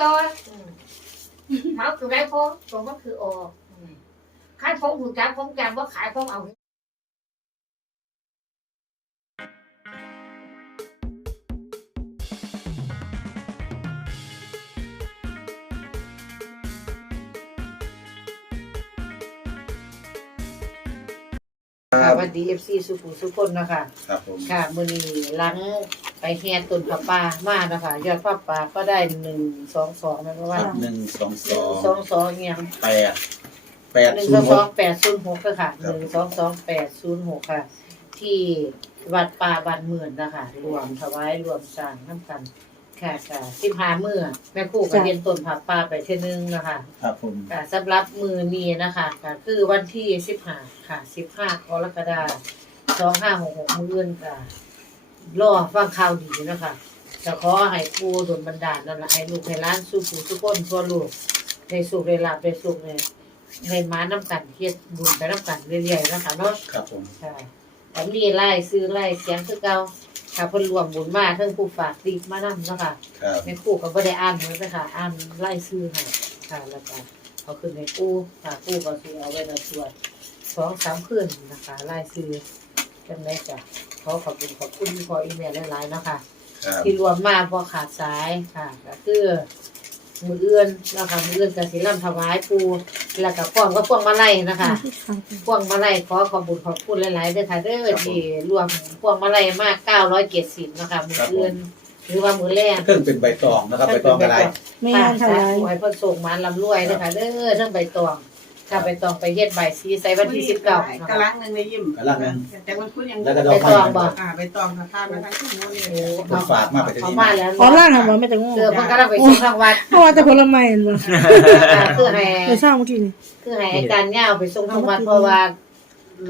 ต่ออืมเมาคือไรพอตรงก็คือออกอืมขายของหูจักของจำว่าขายของเอาค่ะวันดีเอฟซีสุขุสุคนนะคะ ครับผม ค่ะมือนี้หลัง ไปแห่ต้นผักป่ามานะคะยอดผักป่าก็ได้หนึ่งสองสองนะเพราะว่าครับหนึ่งสองหสนึ่องงสองสองเนี่ยแปดแปดหนึ่งศูสนองย์หสอกงแปดศูนย์หกก็ค่ะหนึ่งสองสองแปดศูนย์หกค่ะ ที่วัดป่าบ้านหมื่นนะคะรวมถวายรวมสร้างน้ำกัน ค่ะค่ะสิบห้ามื่อแม่ครู่ก็เรียนต้นผักป่าไปเท่อนึงนะคะ ครับผมค่ะสำหรับมือนี้นะคะก็คือวันที่สิบห้าค่ะสิบห้ากรกฎาสองห้าหกหกมื้ออื่นค่ะ รอฟังข่าวดีนะคะจะขอให้ปูดลบันดาลนั่นแหละให้ลูกให้ร้านสู้ผู้ทุกคนทั่วโลกได้สุขได้ลาบได้สุขเนี่ยให้มาน้ำกันเฮ็ดบุญไปน้ำกันเรื่อยๆนะคะเนาะครับผมค่ะแต่มีไล่ซื้อไล่เสียงคือเก่าค่ะเพิ่นรวมบุญมาเทั้งผู้ฝากตีมานำเนาะค่ะครับแม่ครูก็บ่ได้อ่านเหมือนกันค่ะอ่านไล่ชื่อให้ค่ะแล้วก็เอาขึ้นให้ครูค่ะครูก็สิเอาไว้ในสวดสองสามคืนนะคะไล่ชื่อ จังได๋จ้ะขอขอบคุณขอบคุณที่พออีเมลหลายๆเนาะค่ะ ครับที่รวมมาพอขาดสายค่ะก็คือมือเอื้อนนะคะมือเอื้อนก็สิร่ำถวายปูแล้วก็พร้อมก็พวงมาลัยนะคะพวงมาลัยขอขอบคุณขอบคุณหลายๆเด้อค่ะเด้อที่รวมพวงมาลัยมาก970นะคะมือเอื้อนหรือว่ามือแรก เครื่องเป็นใบตองนะครับใบตองอะไรไม่ค่ะงานสาทำไรธุให้เพิ่นส่งมาลำรวยเด้อค่ะเด้อทั้งใบตอง ถ้าใบตองไปเฮ็ดใบสีใส่วันที่19กะนะลัคะงหนึ่งในยิ้มกะลังหนึ่ง แต่มันพูดยังแล้วก็ดใบอกตไม้องบ่อ่าไปตองค่ะทานมาทั้งชั่วโมงเลยโอ้เพิ่นฝากมาไปที่นี่เขามาแล้วขอล่างทำมาไม่แต่งงเออเพิ่นก็ต้องไปส่งทางวัดเพราะว่าแต่ผลไม้เห็นบ่ค่ะคือให้ไปเศร้าเมื่อกี้นี่คือให้อาจารย์ย่าวไปส่งทางวัดเพราะว่า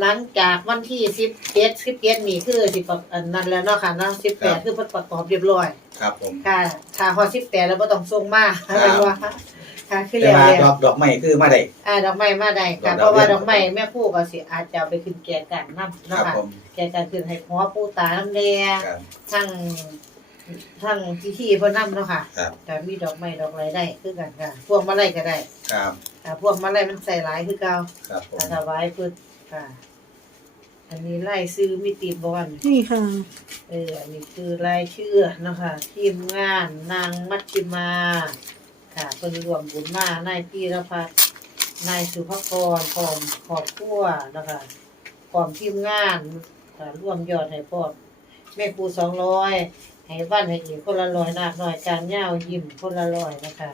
หลังจากวันที่17 17นี่คือสิประอันนั้นแล้วเนาะค่ะเนาะ18คือเพิ่นประกอบเรียบร้อย ครับผม ค่ะถ้าฮอด18แล้วบ่ต้องส่งมาครับ แม่นว่า ค่ะคือแต่แล้วว่าแล้วดอกดอกไม้คือมาได้ อ่าดอกไม้มาได้ค่ะดอกเพราะว่าดาวเรืดองอกไม้แม่ครู่ก็สิอาจจะเอาไปขึ้นแก่กันนำคเนาะรับค่ะผมแก่กันขึ้นให้หัวปู่ตาน้ำแดงครับ ทั้งทั้งพิธีเพิ่นนำเนาะค่ะครับ ก็มีดอกไม้ดอกอะไรได้คือกันค่ะ พวงมาลัยก็ได้ครับอ่าพวงมาลัยมันใส่หลายคือเก่าครับผมถ้าถวายเพิ่นค่ะ อันนี้ไล่ซื้อมีติดบ่วันนี่ค่ะ เออ อันนี้คือรายชื่อเนาะคะทีมงานนางมัชชิมา ค่ะเพิ่นรวมบุญมานายพีรพัฒน์นายสุภกรพร้อมขอบครัวนะคะพร้อมทีมงานค่ะร่วมยอดให้พร้อมแม่ครูสองร้อยให้บ้านให้อีกคนละร้อยนาคน้อยจานยาวยิ้มคนละร้อยนะคะ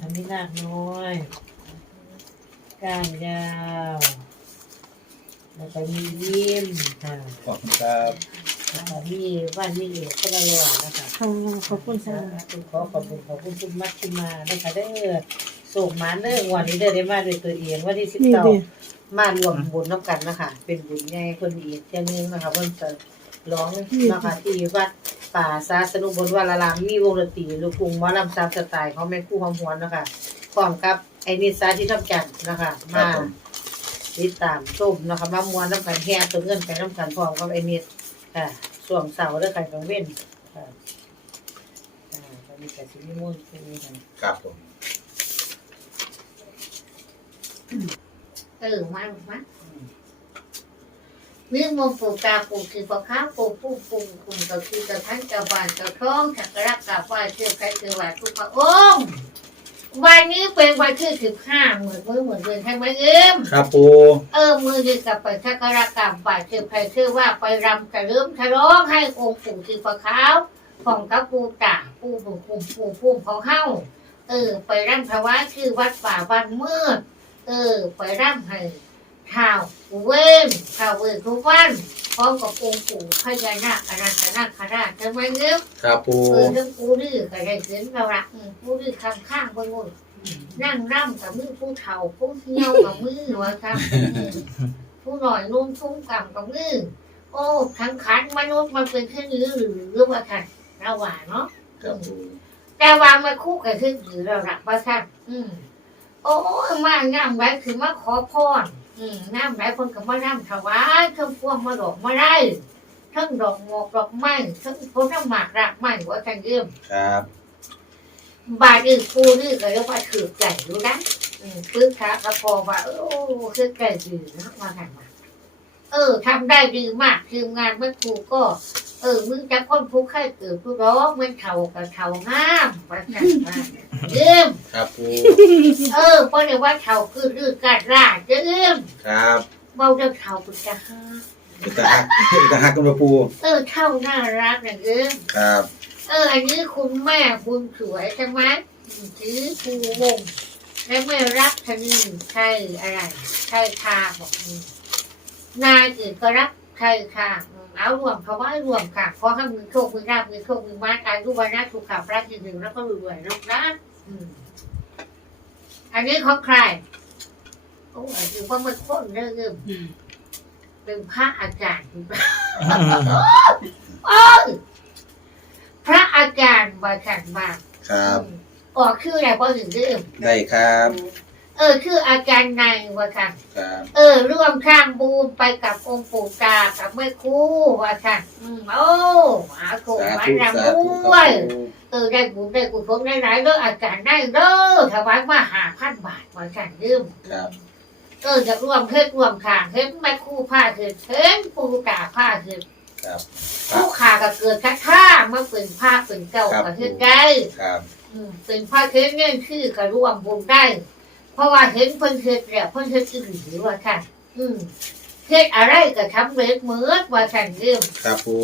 อันนี้นาคน้อย กานยาว แล้วก็มียิ้มค่ะ ขอบคุณครับ แล้วก็มีวันมีเอกคนละร้อยนะคะค่ะขอบคุณค่ะคุณขอขอบคุณขอบคุณคุณมัชชิมานะคะเด้อส่งมาเด้อวันนี้เด้อได้มาด้วยตัวเองวันที่สิบนี่เก้าดิมารวมบุญน้ำกันนะคะเป็นบุญใหญ่คนอีกเจ้านึงนะคะเพิ่นจะร้องนะคะที่วัดป่าซาสนุบนวารารามมีวงดนตรีลูกกรุงหมอลำซามสไตล์ของแม่ครู่หอมหวนนะคะพร้อมกับไอ้นิสาที่ทำจันทร์นะคะครัมาบผมติดตามชมนะคะมามวนน้ำกันแห่ตัวเงินไปน้ำกันพร้อมกับไอ้นิด ค่ะส่วงเสาร์แล้วกันกังเว้นค่ะอ่าตอนนี้ก็สิมีมุ่นคือกันครับผมเออมามาเรื่องมงปูกาปูคือพอข้าวปูปูปูปูก็คือกระทั่งกระบาลกระท้องฉักกระรักกระว่าเชื่อใครเชื่อว่าทุกพระองค์ วันนี้เป็นวันที่สิบห้าหมื่นมือหมื่นเดือนใช่ไหมเอ็มครับปูเออมือเดีกับไปชักกระกรรมบาดเจ็บใครเชื่อว่าไปรำกระเริ่มฉลองให้องค์ปู่คือพระขาวของกับปูตาปูปูปูปูปูของเฮาเออ ไปรำถวายคือวัดป่าบ้านมืด เออ ไปรำให้ข้าวเว้นข้าวเว้นทุกวัน พร้อมกับองค์ปู่พญานาคอนันตนาคราชใช่ไหมเงี้ยครับปูเออเรื่องปูดื้อก็ได้เห็นเราละอืมปูดื้อข้างข้างๆบนมือนั่งร่ำกับมือผู้เฒ่าผู้เหี่ยวกับมือวะครับอืมผู้หน่อยนุ่มทุ่งกับกับมือโอ้ทั้งขันมนุษย์มันเป็นแค่นี้หรือหรือว่าท่านเราว่าเนาะครับปูแต่ว่ามาคู่กับขึ้นหรือเราหลักว่าท่านอืมโอ้ยมาน้ำไรคือมาขอพร อืมน้ำไรคนก็มาน้ำถวายเครื่องพวงมาดอกมาได้ทั้งดอกงอกดอกไม้ทั้งผลหมากรากไม้ว่าท่านเยี่ยมครับบาดอื่นปูนี่ก็เรียกว่าถือไก่ดูนะอืมปึ๊บขากระพอว่าเออคือไก่ดีนะมาทำมา เออทำได้ดีมากทีมงานเมื่อครูก็ เออมึงจะค้นผู้ไข้เกิดผู้ร้องมันเท่ากับเท่างามว่าท่านว่าเยี่ยมครับปูเออเพราะเดี๋ยวว่าเท่าคือรื้อการราดเยี่ยมครับเบาเรื่องเท่าเป็นจะห้าอิตาฮักอิตาฮักกันมาปู เออเท่าน่ารักนะเยี่ยมครับ เออ อันนี้คุณแม่บุญสวยใช่ไหมถือภูวงและแม่รักธนีใช่อะไรใช่คาบอกนี่ นายอื่นก็รักใช่ค่ะอืมเอารวมเขาว่ารวมค่ะขอให้มือโชคมือราบมือโชคมือมาอายุวันนะถูกขับรักจริงๆแล้วก็รวยๆลูกนะอืมอันนี้ของใครโอ้ยถือว่ามันคนเริ่มเป็นพระอาจารย์โอ้ยพระอาจารย์บาชันมากครับออกชื่ออะไรพอถึงเริ่มได้ครับ เออ ชื่ออาจารย์ในว่าค่ะ ครับเออ ร่วมข้างบูมไปกับองค์ปู่ตากับแม่ครูว่าค่ะ อืมโอ้หาโคสาหาธุรำสาธุด้ควรัยบปูเออได้บุญได้กุศลได้หลายเด้ออาจารย์ได้เด้อถวายมาหาพันบาทว่าค่ะยืม ครับเออจะร่วมเพศร่วมข้างเห็นแม่ครูผ้าคือเห็นปู่ตาผ้าคือครับผู้ขาก็เกิดคัดท่าเมื่อเป็นผ้าเป็นเก่าก็เฮ็ดได้ครับอืมเป็นพระเทศเนี่ยชื่อก็ร่วมวงได้ เพราะว่าเห็นเพิ่นเฮ็ดแล้วเพิ่นเฮ็ดอีหลีว่าค่ะ อืมเฮ็ดอะไรก็ทำเร็จเหมือนว่าท่านเรื่องครับปู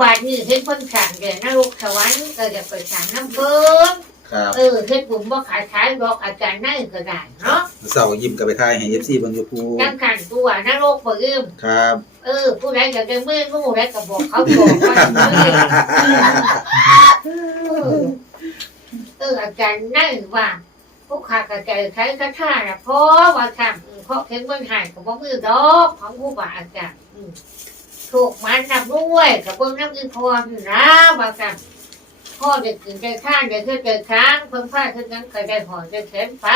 บาดนี้เห็นเพิ่นขังแก่นรกสวรรค์ก็จะไปขังน้ำเบิ่งครับเออเฮ็ดบุญบ่ขายขายดอกอาจารย์นั่นก็ได้เนาะเสาร์ยิ้มกับไปทายให้เอฟซีบางยูปูจังขันตัวนรกบ่ยืมครับ เออ ผู้ใดอยากได้เมื่อนู่ได้ก็บอกเขาบอกว่าเออเอออาจารย์นั่นว่า พวกข้าก็ใจใช้คาถาน่ะเพราะว่าทำเพราะเข็มเบิ้นหายกับว่มือดอกของผู้บาอาจารย์ถูกมันนำด้วยกับเบิ้งน้ำอีพรนี่นะว่าทำพ่อเด็กถึงใจข้างเด็กขึ้นใจค้างเพิ่มผ้าขึ้นนั้นก็ได้หอนได้แขนไป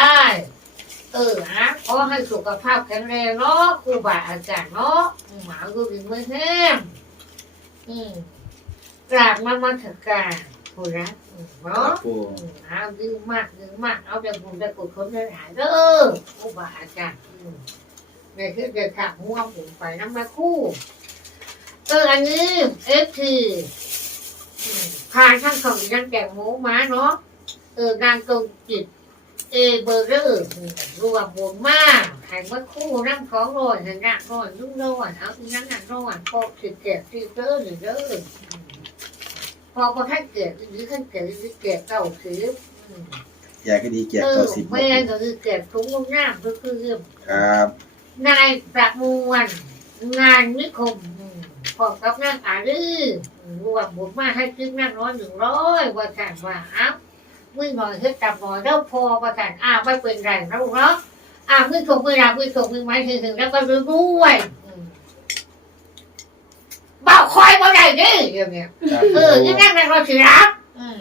เออฮะขอให้สุขภาพแข็งแรงเนาะครูบาอาจารย์เนาะอืมหมาดูดีมือแห้งอืมกราบมามาถึงการ คุณนะอืมครัเนาะบปูเอาดื้อมากดื้อมากเอาแต่บุญแต่กุศลได้หลายเด้อผู้บาอาจารย์อืมในที่เดินทางม่วงผมไปน้ำมาคู่เอออันนี้เอฟทีผ่านทั้งของยังแก่หมูม้าเนาะเออนางตรงจิต เอเบอร์เรอร์รวมบุญมากแข่งมาคู่น้ำของร้อยหนึ่งหนักร้อยยุ่งร้อยเอาอีนั้นหนักร้อยพอสิเก็บสิเด้อหรือเด้ออืม พอพอท่านเกิดหรือท่านเกิดหรือเกิดเก่าคืออืมอยากให้ดีเกียรติเออเก้าสิบไม่งั้นก็คือเกิดทุกข์หน้าก็คือครับ นายประมวลงานนิคมอืมพร้อมกับนางอาลืออืมรวมบุญมาให้ขึ้นนั่งร้อยหนึ่งร้อยว่าแทนว่าอ้าวมือหน่อยเฮ็ดตับหน่อยแล้วพอว่าแทนอ้าวไม่เป็นไรนะลูกเนาะอ้าวมือถกมือรามือถกมือไม้ถึงถึงแล้วก็รู้ด้วยอืมเบาคอยบ่ได้เดิอย่างเงี้ยครับเอปูอนี่นั่งนั่งรอสิรับอืม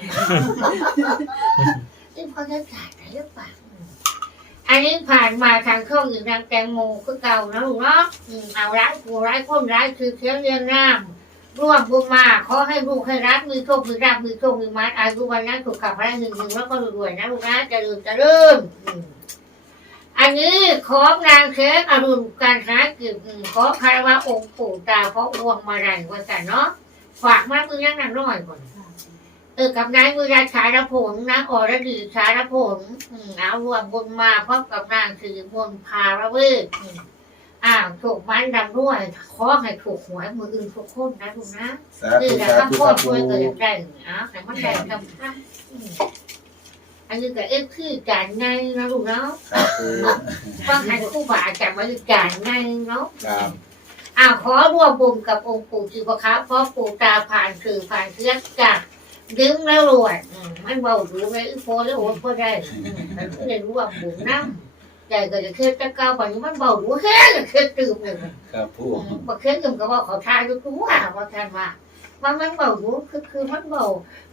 นี่พอจะจ่ายได้หรือเปล่าอืมอันนี้ผ่านมาทางเข้าอยู่ทางแตงโมคือเก่านะลูกเนาะอืมเอาร้ายผู้ร้ายคนร้ายคือเทียงเรียงน้ำร่วมบุญมาขอให้ลูกให้รักมือโชคมือราบมือโชคมือมัดอายุวันนั้นถูกขับพระหนึ่งหนึ่งแล้วก็รวยๆนะลูกนะเจะลืมจะลืม อืมอันนี้ของนางเค้กอรุณการหากิจอืมขอคารวะองค์ปู่ตาเพราะอวงมาไรว่าแต่เนาะฝากมามือยังนั่งน้อยก่อนเออกับนายมือยาชารผลนะอรดีชารผลอืมเอารวมบนมาพร้อมกับนางถือบนพาระเวทอืมอ้าวถูกมันดำด้วยขอให้ถูกหวยมืออื่นทุกคนนะลูกนะสานี่ธุแหละสาข้าธุพ่อครับช่ปูวยก็อยากได้อะแต่มันได้คำท่าอืม อันนี้ก็เอ็กคือการไงนะลูกเนาะครับปูฟังให้ครู่บาอาจารย์มาการไงเนาะครับอ่าขอร่วมบุญกับองค์ปู่จิวคะเพราะปู่ตาผ่านคือผ่านเชือกจากดึงแล้วรวยอืมมันเบาหรือไม่พอแล้วโอ้พอได้อืมมันก็เลยร่วมบุญน้ำใจก็จะเคลื่อนตะเก้าไปมันเบาหรือแค่เคลื่อนตื่นเลยครับปูอืมบ่เคลื่อนตื่นก็ว่าเขาทายอยู่ตัวว่าว่าท่านว่า ว่ามันเบาหรือคือคือมันเบา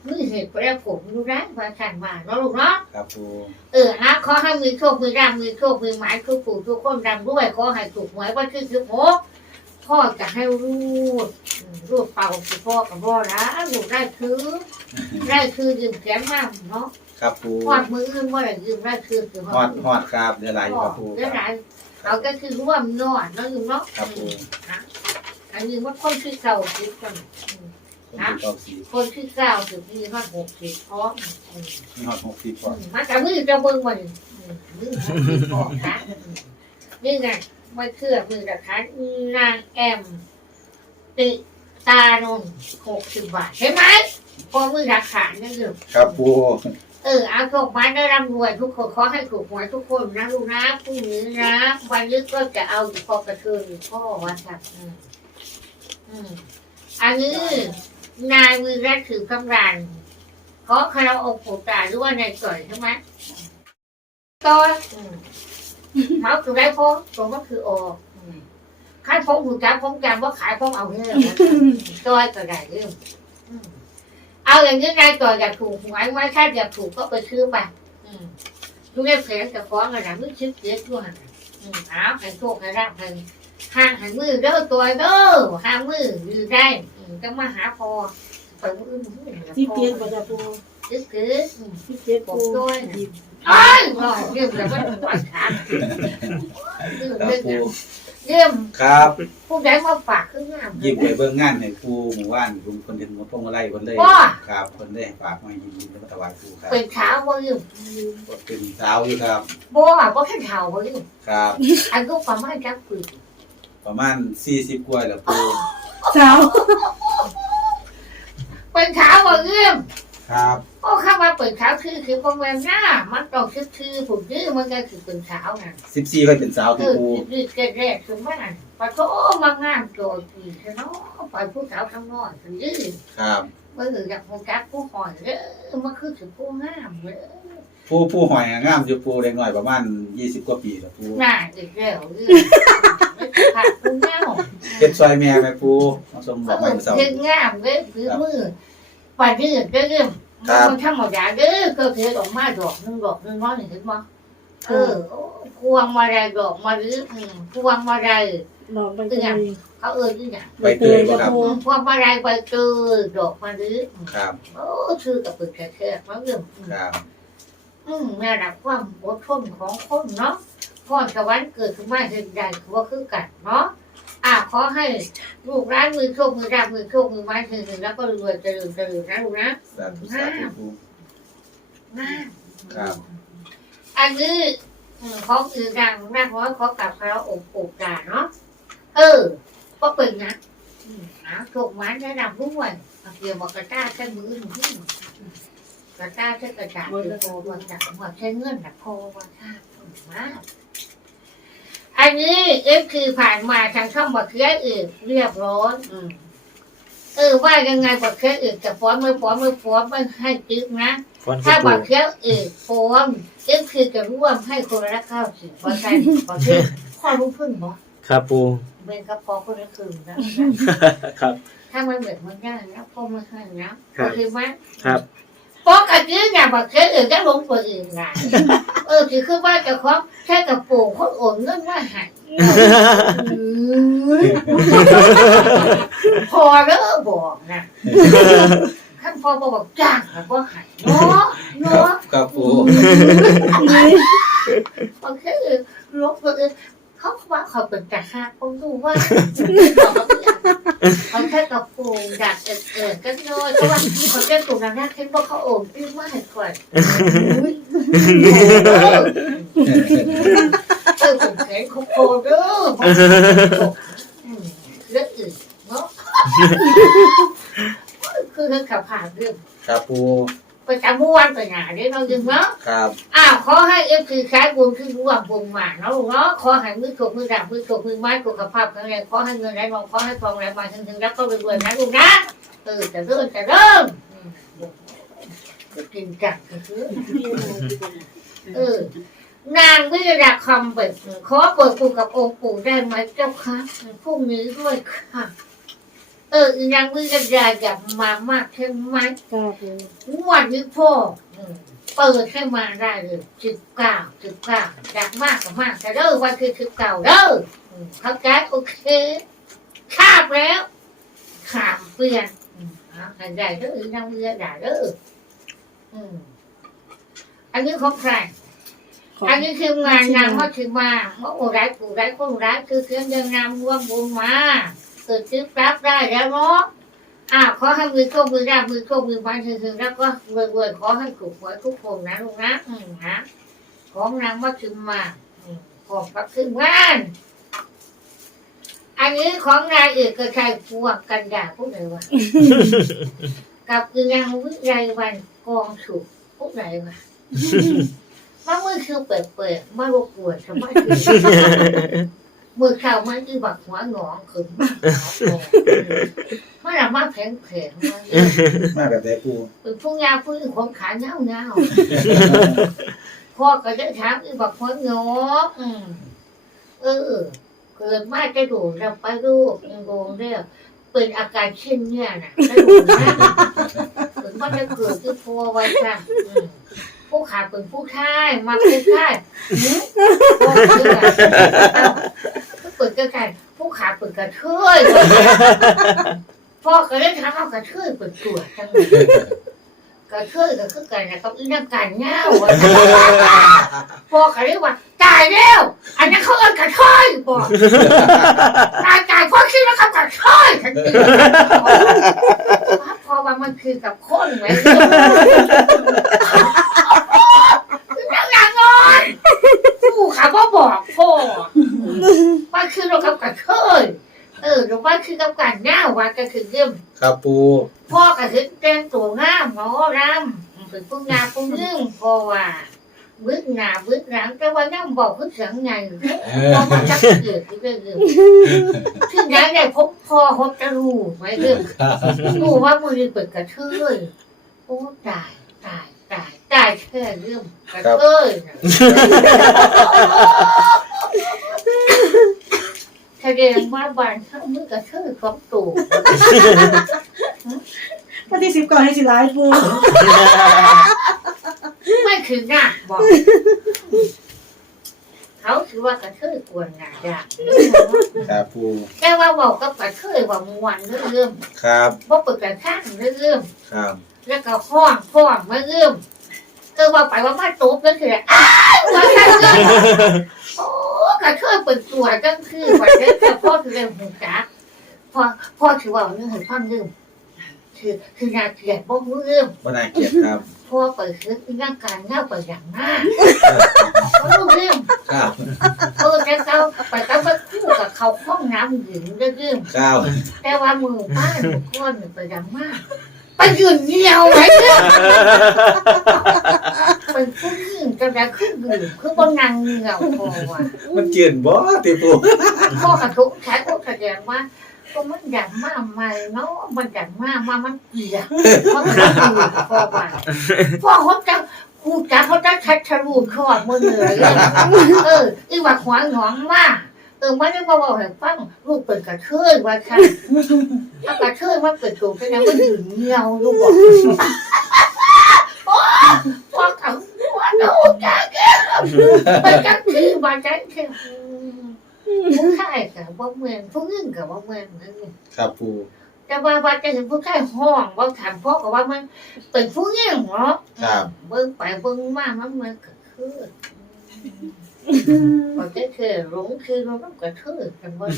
มือเหตุแปรผลอยู่นะว่าท่านว่าเนาะลูกเนาะครับปูเออฮะขอให้มีโชคมีร่างมีโชคมีหมายคือปู่ทุกคนรำด้วยขอให้ถูกหวยว่าคือคือหกพ่อจะให้รูดอืมรูดเป่าคือพ่อกับพ่อนะรูดได้คือได้คือยืมแขนมากเนาะครับปูหอดมืออื่นว่าอะไรยืมได้คือคือฮอดฮอดครับเดี๋ยวหลายอยู่ครับปูได้หลายเอาก็คือร่วมนอนเนาะยืมเนาะครับปูนะอันนี้ว่าคนที่เก่าสิบกันอืมค นที่เก้าสี่คนที่เก้าสิบมีว่าหกสิบพร้อมอืมมีฮอดหกสิบก่อนมาแต่มือจะเบิ่งมันมือหกสิบพร้อมนะอืมนี่ไงไม่เชื่อมือแต่คันนางแอมติตานนหกสิบบาทใช่ไหมพอมือรักฐานนั่นคือครับปูเออเอาส่งมาได้ร่ำรวยทุกคนขอให้ถูกหวยทุกคนนะลูกนะพรุ่งนี้นะวันนี้ก็จะเอาอยู่พอกระเทือนอยู่พ่อวันครับอืมอืมอันนี้ นายมือรัดถือกำรันขอคาราโอเกะตาหรือว่านายก่อยใช่ไหมก็อืมเมาคือไรพ่อตัวก็คือออกขายผมหูจับผมจำว่าขายผมเอาเนี่ยจอยก็ได้เรื่องเอาอย่างนี้นายต่ออยากถูกหวยไหมถ้าอยากถูกก็ไปซื้อไปอืมทุกเรื่องจะฟ้องอะไรนะมึงชื่อเสียด้วยอืมเอาให้โชคให้รับให้ห่างให้มือเด้อตัวเด้อห่างมืออยู่ได้ จะมาหาพอไปมือมือที่เปลี่ยนบ่จะปูยึดคืออืมที่เปลี่ยนปูไอ้ยรอเรื่องแล้วมันหวานขาเรื่องครับเรื่องปูเรื่องครับผู้ใดมาฝากขึ้นงามยิ้มไปเบิ่งงานให้ปูหมู่บ้านลุงคนเห็นหมดพงมาลัยคนเลยครับคนได้ฝากมายิ้มยิ้มแล้วก็ถวายปูครับเป็นเช้าบ่ยืมเป็นสาวอยู่ครับบ่บ่แค่เช้าบ่ยืมครับอันก็ประมาณจักปีประมาณ40กว่าแล้วปูเช้า เปิดขาวบ่เอื้อมครับโอ้ข้ามาเปิดขาวคือคือประมาณหน้ามันต้องคือคือผมยื้อมันก็คือเปิดขาวน่ะ14ค่อยเป็นสาวเอที่อปูยืดแรกๆคือมันปะโถมางามโจยปีซะเนาะไปผู้สาวข้างนอกคือยื้อครับเมื่ออยากผู้จักผู้หอยเด้อมันคือถึงผู้งามเด้อผู้ผู้หอยงามอยู่ปูเด็กน้อยประมาณ20กว่าปีแล้วปูหน้าอีกแล้วยื้อไม่ขาดผู้งามเฮ็ดซอยแม่แม่ปูมาส่งบอกเอมาอเมื่อเช้าคืองามเด้อคือมือ ปายืดเด้อครับ มันธรรมดาเด้อก็คือออกมาดอกหนึงดอกหนึงน้อยเห็นบ่เออโอ้พวงมาลัยดอกมะลิอืมพวงมาลัยลองไปเตยเขาเอ่ยที่ไหนใบเตยบ่ครับ อืมพวงมาลัยใบเตยดอกมะลิอืมครับโอ้ชื่อกับเปิดแค่ๆมาเรื่องอืม ครับ อืมนี่แหละความอดทนของคนเนาะพ่อสวรรค์เกิดขึ้นมาเห็นใดคือว่าคือกันเนาะ อ่าขอให้ลูกร้านมือโชคมือราบมือโชคมือไม้ถือหนึ่งแล้วก็รวยเจริญเจริญนะลูกนะสาธุสาธุปูมากครับ อันนี้อืมของอื่นดังมากเพราะว่าเขากลับเขาอบอบด่าเนาะเออก็เป็นนะอืมหาถูกมันได้ดำด้วยเอาเกี่ยวบอกกระต้าใช้มือหนูที่กระต้าใช้กระดาษคือโพวันจากหัวใช้เงื่อนแบบโพวันค่ะมาก อันนี้เอฟคือผ่านมาทางช่องบักเคียอื่นเรียบร้อยอืมเออว่ายังไงบักเคียอื่นจะฟ้อนไม่ฟ้อนไม่ฟ้อนไม่ให้จึ๊กนะฟอนถ้าคือบัปูกเคี้ยวเอกโฟมก็คือจะร่วมให้คนละข้าวสิบว่าใช่บักเคี้ยวข้อรู้พึ่งบ่ครับปูเป็นกระเพาะคนละครึ่งนะครับ ถ้ามันเบิดมันได้นะพ่อไม่ให้นะโอเคไหมครับ ปกติเนี่ยบักเคี้ยวเอกจะลงตัวอื่นไงเออคือคือว่าจะครบแค่กระปุกคนโอนเงินมาให้พอแล้วบอกนะท่านพ่อบอกจ้างแล้วก็ให้เนาะครัเนาะบครับปู โอเคลบเลย เขาว่าเขาเป็นแต่ห้าเขาดูว่าเขาแค่กระโปรงอยากเออเออก็น้อยเพราะว่าเขาแค่ตรงนั้นนะเห็นว่าเขาโอมปิ้วมากก่อนเออผมแขนโคโคเด้อเรื่องอื่นเนาะคือเรื่องขับผ่านเรื่องครับปู ไปจำม้วนไปหนาเด้เราจึงเนาะครับอ้าวขอให้เอฟคือใช้บุญคือร่วมบุญมาเนาะลูกเนาะขอให้มือถูกมือดับมือถูกมือไม้สุขภาพแข็งแรงขอให้เงินไหลนองขอให้ทองไหลมาถึงถึงแล้วก็รวยๆนะลูกนะเออจะเริ่มจะเริ่มอืมจะกินจังก็คือเออนางวิราคำเปิดขอเปิดปู่กับองค์ปู่ได้ไหมเจ้าคะพรุ่งนี้ด้วยค่ะ เอออีนางวิราอยากมามากใช่ไหมครับปูงวดนี้พ่ออืมเปิดให้มาได้เลยสิบเก้าสิบเก้าอยากมากก็มากแต่เด้อวันคือสิบเก้าเด้ออืมเข้าใจโอเคคาบแล้วขามเปลี่ยนอืมเอาใครได้เด้อน้ำเรือด่าเด้ออืมอันนี้ของใคร ของอันนี้คืองานนำว่าคือมาเมื่อโอ้ร้ายกูร้ายคนร้ายคือเครื่องเดินนำร่วมบุญมาเกิดซื้อรับได้แล้วเนาะอ่าขอให้มือโชคมือราบมือโชคมือพันถึงๆแล้วก็รวยๆขอให้ถูกหวยทุกคนนะลูกนะอืมนะของนางว่าคือมาอืมของพักขึ้นว่าน อันนี้ของนายเอกชัยพวงกันยาพูดเลยว่ากับคือนางวิไลวันกองสุขพูดไหนวะว่ามือคือเปิดเปิดๆมารบกวนชาวบ้าน คือมือข่ามันคือบักหัวหงองขึ้นมาเมื่อไหร่มาแผงแผงมามาแบบไหนปูเป็นผู้ยาผู้หญิงของขาเงาเงาพ่อก็จะถามอีบักหัวหงองอเออเกิดมาจะดูเราไปดูโดนเรียกเป็นอาการเช่นเนี่ยนะจะดูนะถึงว่าจะเกิดที่พัวไว้ค่ะผู้ขาเป็นผู้ชายมาเป็นชาย เชื่อเอ้าเปิดกระไก่ผู้ขาเปิดกระเทยพ่อก็ได้ทำเอากระเทยเปิดตัวจังเลยกระเทยก็คือกันนะกับอีนักการเงาอะพ่อก็เรียกว่าตายแล้วอันนั้นเขาเอิ้นกระเทยบอกตายตายพ่อคิดว่าเขากระเทยทันทีพอว่ามันคือกับคนไหมนั่งนางนอนผู้ ขาพ่อบอกพ่อว่าคือเรากับกระเทยเออหรือว่าคือกับการหน้าว่าก็คือเรื่องครับปูพ่อก็คือแต่งตัวงามหมอรำเป็นผู้งามผู้นึ่งเพราะว่าบึกหน้าบึกหลังแต่ว่ายังบอกคือเสียงไงเออพอมาจักเกิดที่เรื่องที่ไหนได้พบพ่อพบจะรู้ไหมเรื่องครับรู้ว่ามือนี้เปิดกระเทยโอ้ตายตาย ตายตายแค่อเรื่องกระเทยน่ะแสดงว่าบานเขามือกระเทยของตู่วันที่สิบก่อนให้สิไลฟ์ปูไม่ถึงน่ะบอกเขาถือว่ากระเทยกวนงานยากครับปูแค่ว่าบอกกับกระเทยว่ามวนเรื่องครับว่าเปิดกระช่างเรื่องครับ แล้วก็ห้องห้องมาเรื่องก็ว่าไปว่ามาตุ๊บก็คืออ้าวว่าแค่เรื่องโอ้กระเทยเปิดตัวจังคือวันนี้แต่พ่อคือเรื่องหูจักพ่อพ่อถือว่าเรื่องให้ฟังเรื่องคือคือนาเกลียดบ่รู้เรื่องวันนาเกียรติครับพ่อเปิดคือร่างการเงาไปอย่างมากบ่รู้เรื่องครับเออแต่เขาไปเขาไปคู่กับเขาห้องน้ำหญิงเรื่องครับแต่ว่ามือบ้านก้อนไปดังมาก ไปยืนเงียวไว้เนี่ยเป็นผู้หญิงจะได้ขึ้นดื่มคือบนนางเงียวพอว่ะมันเกียนบ่ติปูพ่อกระทุกใช้โอ้แสดงว่าก็มันดังมากใหม่เนาะมันดังมากมามันเกลียดมันก็ดื่มพอว่ะพ่อเขาจะกูจะเขาจะชัดชรูดขอดมือเหนื่อยเลยเอออีว่าหัวหงองมาก เออมันได้มาบอกให้ฟังลูกเป็นกระเทยว่าค่ะถ้ากระเทยมันเกิดถูกแสดงว่ายืนเงียวอยู่บอกโอ้พอเขาหัวโนจักไปจักคือมาจักคือผู้ชายกับว่าเมืองผู้หญิงกับว่าเมืองนั่นครับปูแต่ว่าว่าจะเห็นผู้ชายห้องว่าถามพ่อกับว่ามันเป็นผู้หญิงเนาะครับเบิ่งไปเบิ่งมามันเหมือนกระเทย พอจะเธอหลงคือเราต้องกระเทยกันว่า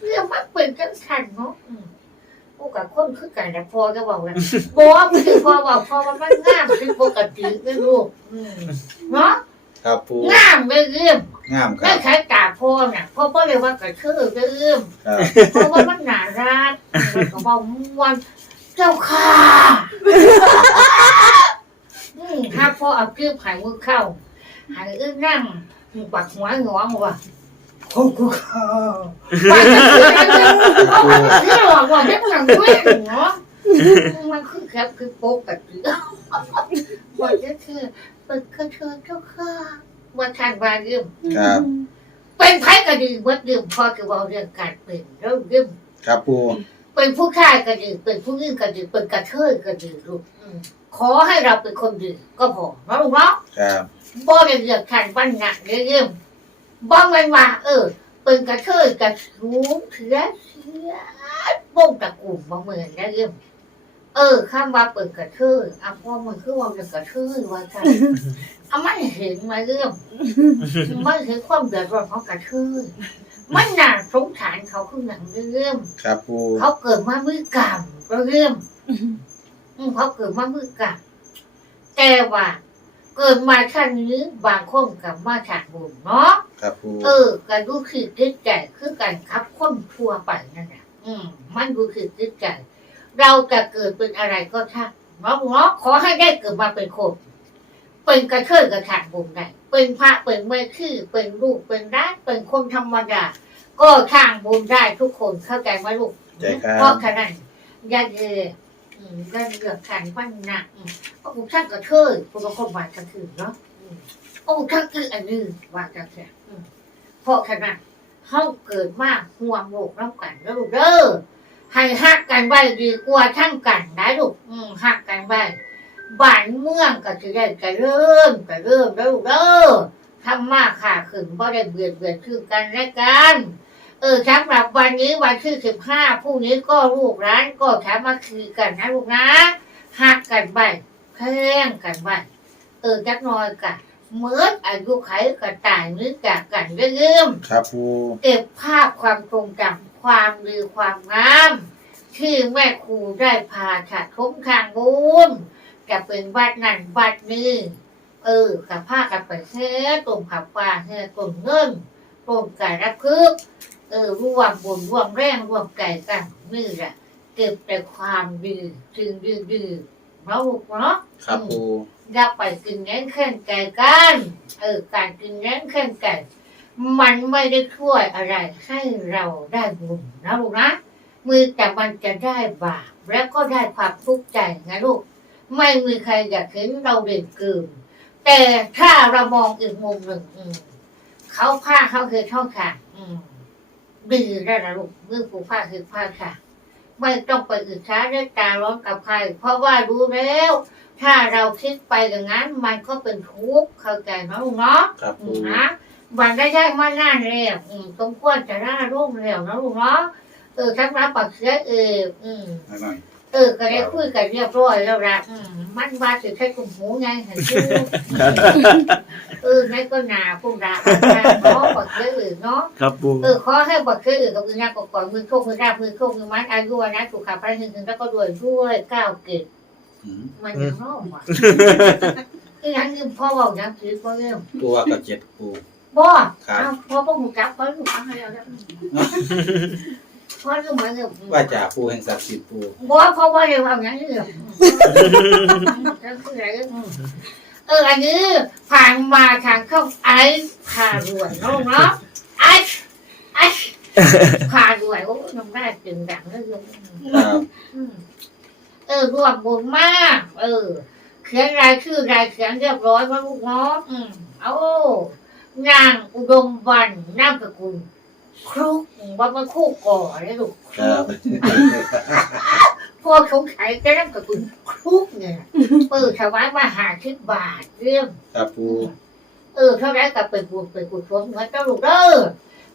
เรื่องมันเป็นกันขันเนาะอืมกูกับคนคือกันแต่พอจะบอกว่าบอกคือพอบอกพอว่ามันงามคือปกติไม่รู้อืมเนาะครับปูงามไม่เรื่องงามคไม่รับใช้ตาพ่อน่ะพ่อก็เลยว่ากระเชื่อเรื่องครับเพราะว่ามันหนารักมันก็บอกมวนเจ้าค่ะอืม ถ้าพ่อเอาเกลือผ่ายมือเข้าหายอึ้งนั่งปักหัวงองว่ะโอ้กูเข้าไปกันคืออะไรเนี่ยเพราะว่ามันคือหลอกว่าให้มันเว้นเนาะมันคือแคบคือโป๊กกับเกลือว่าจะคือเปิดกระเชือเจ้าค่ะว่าทานวายืมครับเป็นไพ่ก็ดีวัดยืมพ่อคือว่าเรื่องการเป็นแล้วยืมครับปูเป็นผู้ชายก็ดีเป็นผู้หญิงก็ดีเป็นกระเทยก็ดีลูกอืม ขอให้เราเป็นคนดีก็พอเนาะลูกเนาะครับบ่ได้เลือกขันปัญญาเรื่องบ่แม่นว่าเออเป็นกระเทยกระสูงเถือเสียบ้งตะกุ่มมาเหมือนนะเรื่องเออข้ามว่าเปิดกระเทยอะพ่อมันคือว่าเป็นกระเทยว่าใช่เอาไม่เห็นมาเรื่องไม่เห็นความเดือดร้อนของกระเทยมันน่าสงสารเขาคือหนังเรื่อง ครับปูเขาเกิดมามือกรรมก็เรื่อง อืมเขาเกิดมามือกรรมแต่ว่า เกิดมาชาตินี้บางคนกับมาชาติบุญเนาะครับปูเออกระดูกคือจิตใจคือการขับคนทั่วไปนั่นแหละอืม มันดูคือจิตใจเราจะเกิดเป็นอะไรก็ช่างเนาะเนาะขอให้ได้เกิดมาเป็นคนเป็นกระเทยกระถางบุญได้เป็นพระเป็นแม่คือเป็นลูกเป็นร้านเป็นคนธรรมดาก็ทางบุญได้ทุกคนเข้าใจไหมลูก ใจครับ เพราะฉะนั้นอย่าเยอื มอย่าเลือกขันปั้นหนักอืมเพราะผมท่านกระเทยผมก็คนหวานกระถือเนาะโอ้ท่านคืออันนี้วานกระเทยอืมเพราะฉะนั้นเขาเกิดมากห่วงโลกน้ำกันแล้วเด้อให้หักกันไว้ดีกว่าทั้งกันนะลูกหักกันไว้บ้านเมืองก็จะได้กระเริ่มกระเริ่มแล้วเด้อทำมากค่ะขึ้นเพราะได้เบียดเบียนคือกันและกัน เออสำหรับวันนี้วันที่สิบห้าพรุ่งนี้ก็ลูกร้านก็ถามมาคือกันนะลูกนะหักกันไปแข่งกันไปเออจักหน้อยกันเหมือนอายุไขกระต่ายนึกจากกันเรื่อมครับปูเก็บภาพความทรงจำความดีความงามที่แม่ครูได้พาฉาดทมทางบุญจะเป็นวัดนั่นวัดนี้เออกับผ้ากันไปแค่ตรงขับปลาแค่ตรงเงินตรงไก่รับคึก เออร่วมบุญร่วมแรงร่วมใจกันนี่แหละเก็บแต่ความดีสิ่งดีๆเนาะลูกเนาะครับปูอย่าไปกินแง่งแข่งไก่กันเออการกินแง่งแข่งไก่มันไม่ได้ช่วยอะไรให้เราได้บุญนะลูกนะมือแต่มันจะได้บาปแล้วก็ได้ความทุกข์ใจนะลูก ไม่มีใครอยากเห็นเราเด็กเกินแต่ถ้าเรามองอีกมุมหนึ่งอืมเขาผ้าเขาคือช่องขาดอืม ดีแล้วนะลูกมือผู้ผ้าคือผ้าค่ะ ไม่ต้องไปอึดช้าด้วยตาร้อนกับใคร เพราะว่ารู้แล้ว ถ้าเราคิดไปอย่างนั้น มันก็เป็นทุกข์เข้าใจไหมลูกเนาะครับอืปูมนะวันได้ได้มาหน้าแล้วอืมสมควรจะหน้าร่วงแล้วนะลูกเนาะเออทั้งรับปักเสียเอออืม หน่อยเออก็ได้คุยกันเรียบร้อยแล้วละอืมมันว่าสิใช้กลุ่มหูไงเห็นชื่อ เออไม่ก็หนาพุ่งดาเนาะปักเสียอื่นเนาะครับปูเออขอให้บทเคยอื่นกับมือนากก่อนมือโคกมือราบมือโคกมือมัดอายุวันนะถูกขับไปหนึ่งหนึ่งแล้วก็รวยด้วยก้าวเกตอืมมันยังน้องว่ะอีหยังยืมพ่อบอกยังถือพ่อเรื่องตัวกับเจ็ดปูบ่ครับเอาพ่อพ่อหูจับพ่อหูจับให้แล้วนะพ่อเรื่องมันเรื่องว่าจ่าปูแห่งศักดิ์สิทธิ์ปูบ่พ่อว่าเรื่องเอาอย่างนี้เรื่อง เออ อันนี้ผ่านมาทางเข้าไอ้พารวยเนาะเนาะไอ้ไอ้พารวยโอ้น้องได้จึงดังแล้วยังครับอืมเออรวมบุญมาก เออ เขียนรายชื่อรายเขียนเรียบร้อยว่าลูกน้องอืมเอานางอุดมวันนามสกุลครุกว่ามันคู่ก่อเลยลูกคครุรับก พ่อสงสัยจะนามสกุลครุกเนี่ยเออถวายมาหาทิบบาทเรื่องครับปูเออเท่าไรกับเป็นบุญเป็นกุศลเหมือนเจ้าลูกเด้อ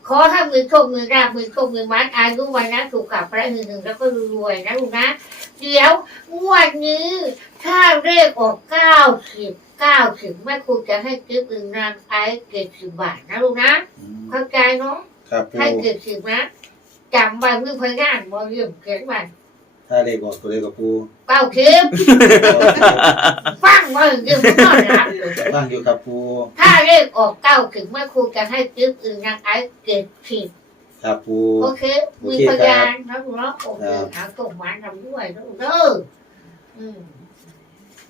ขอให้มือโชคมือราบมือโชคมือมัดอายุวันนะถูกขับพระหนึ่งหนึ่งแล้วก็รวยนะลูกนะ เดี๋ยวงวดนี้ ถ้าเลขออกเก้าสิบเก้าสิบแม่ครูจะให้กิฟต์อื่นนางไอซ์เกตสิบบาทนะลูกนะอืมเข้าใจเนาะครับปูให้เกตสิบนะจำไว้มือพยานบอเยี่ยมเขียนไว้ ถ้าเลขออกตัวเลขกับปูเป้าคิปฟังไว้เยี่ยมนอนรับเลยตั้งอยู่ครับปูถ้าเลขออกเก้าถึงแม่ครูจะให้กิฟต์อื่นนางไอซ์เกตสิบครับปู โอเค มีพยานนะลูกเนาะโอเคหาส่งหวานทำด้วยนะลูกเด้ออืม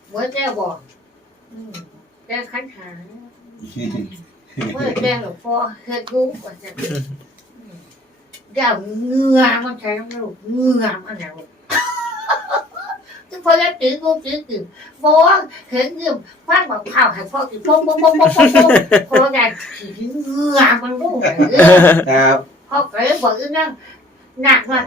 เหมื่อนแจ้บอก อืมแจ้คันหาเมื่อแจ้หลวงพ่อเฮ็ดรู้กว่าจะอืมเดี๋ยวเหงือมันใช้น้ำลูกเหงือมันนะลูก ที่พอจะตีกูตีกินบอกว่าเห็นยืมฟังบอกข่าวให้พ่อกินปุ๊บปุ๊บปุ๊บปุ๊บปุ๊บปุ๊บพอจะถีเหงือมันรู้เลยครับพ่อเคยบอกอีนั่งหนักว่า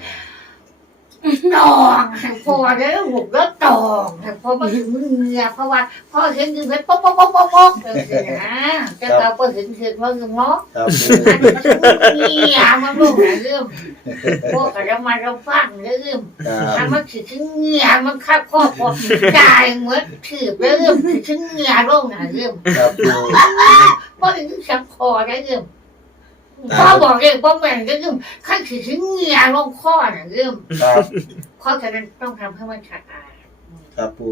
ตองให้พอแล้วหุบแล้วตองให้พอมาถึงเงียเพราะว่าพ่อเห็นยืนเพชรป๊อกป๊อกป๊อกป๊อกป๊อกเออนะจะเอาไปเห็นเห็นว่าเงเนาะครับปูอันนี้มันเงียมันลูกนะเรื่องพวกกับเรามาเราฟังเรื่องครับถ้ามันถือถึงเงียมันคาบข้อพอจ่ายเหมือนถือเรื่องถือถึงเงียลงนะเรื่องครับปูพ่อถึงสับคอได้เรื่อง พ่อบอกเองพ่อแม่งก็เรื่องขั้นถือถึงเงียลงข้อนะเรื่องครับเพราะฉะนั้นต้องทำให้มันสะอาดครับปู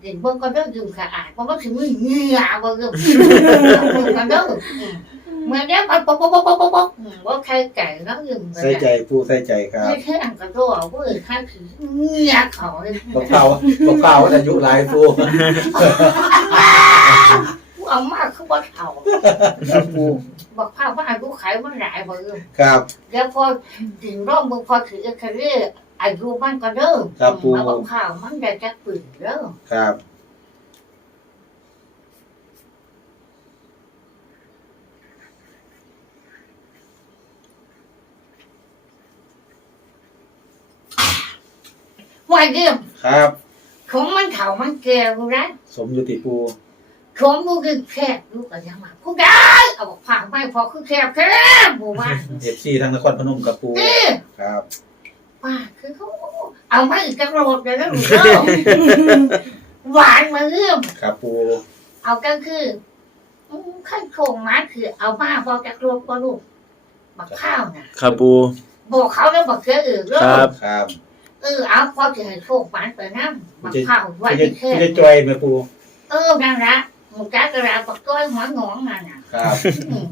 เด็กเบิ่งก็เริ่มดื่มสะอาดเพราะมันถึงมือเงียบ่เริ่มเบิ่งกันเด้อเมื่อเนี้ยมันป๊อกป๊อกป๊อกป๊อกป๊อกว่าใครไก่เนาะยืมใส่ใจปูใส่ใจครับไม่ใช่อันกระโดดว่าเออข้าถือเงียเขาเลยบอกเก่าบอกเก่าอายุหลายปู เอามากคือบ่เท่าครับปูบอกพาว่าอายุขายมันหลายบ่เออครับ แล้วพอถึงร่องมึงพอถือคาเร่อายุมันก็เด้อมาบอกข่าวมันได้จักปืนเด้อครับ ว่าเรื่องครับ ของมันเฒ่ามันแก่กูนะสมอยู่ติปู ของกูคือแคบลูกก็ยังมาผู้ได้เอาบอกผ่าไม่พอคือแคบแคบหมู่บ้านเอฟซีทางนครพนมกับปูนี่ครับป้าคือเขาเอามาอีกจักรโรดเลยนะลูกเด้อหวานมาเรื่องครับปูเอาก็คืออืมขั้นโคงมาคือ เอามาพอจักรโรดก็ลูกบักข้าวน่ะครับปูบอกเขาแล้วบอกเชื่ออื่นเรื่ครับครับเออเอาพอจะให้โชคหวานไปนั่งบักข้าวไว้พี่จะที่แค่พี่จะจอยไหมปูเออนั่นละ หมูจ้ากระลาบักก้อยหัวหงองนั่นน่ะครับ อืม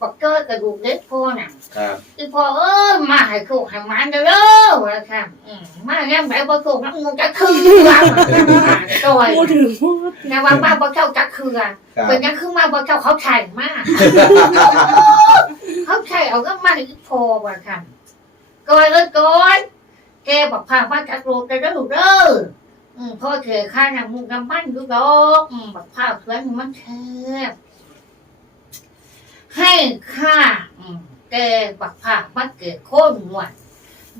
บักก้อยกระดูกเล็กพ่อน่ะครับคือพอเออมาให้โชคให้หวานเด้อเด้อว่าค่ะอืมมาแง่ไหนบ่โชคแล้วมึงจะคือว่าจอยพูดถึงพูดแต่ว่ามาบ่เจ้าจะคือ ครับเป็นยังคือมาบ่เจ้าเขาใช่มาก เขาใช่เอาก็มาอีกพอว่าค่ะก้อยเอ้ยก้อยแกบอกพามาจากโลกแต่แล้วลูกเด้อ อืมพ่อเจอข้าน้ำมุกน้ำมันดูดอกอืมบักพร้าวสวนมันแคบให้ข้าอืมแกบักพร้าวมาเกิดโค่นหนวด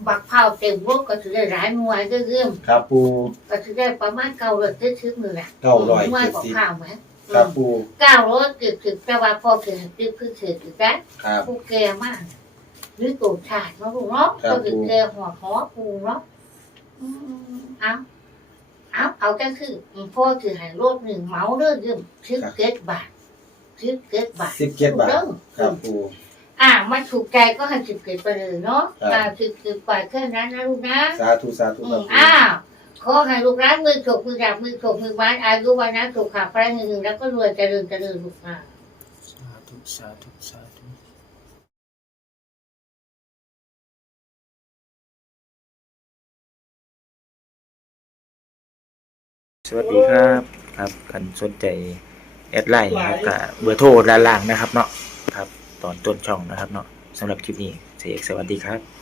บักพร้าวเต็มรถก็ถือได้หลายหน่วยเรื่อมครับปูๆก็ถือได้ประมาณเก้าร้อยเจ็ดสิบหนึ่งแหละเก้าร้อยหน่วยเจ็ดบักสิบพร้าวไหมครับปูเก้าร้อยเจ็ดสิบแต่ว่าพ่อเกิดติดพื้นเกิดอีกแล้วครับผู้แก่มากหรือตูดขาดเนาะลูกเนาะครัก็บคือแก่หัวหอปูเนาะอืมเอา เอาเอาก็คือพ่อถือให้รถหนึ่งเหมาเรื่องยืมชิบเก็ดบาทชิบเก็ดบาทสิบเจ็ดบาทเด้อครับปูอ่ามันถูกใจก็ให้สิบเก็ดไปเลยเนาะครับอ่าสิบเก็ดไปแค่นั้นนะลูกนะสาธุสาธุอืครัมบปูอ้าวขอให้ลูกร้านมือถกมือดับมือถกมือบ้านอายุวันนะถูกขาพระหนึ่งแล้วก็รวยเจริญเจริญลูกอ่าสาธุสาธุสา วัสดีครับครับกันสนใจแอดไลน์นะครับกับเบอร์โทรด้านล่างนะครับเนาะครับตอนต้นช่องนะครับเนาะสำหรับคลิปนี้เสกสวัสดีครับ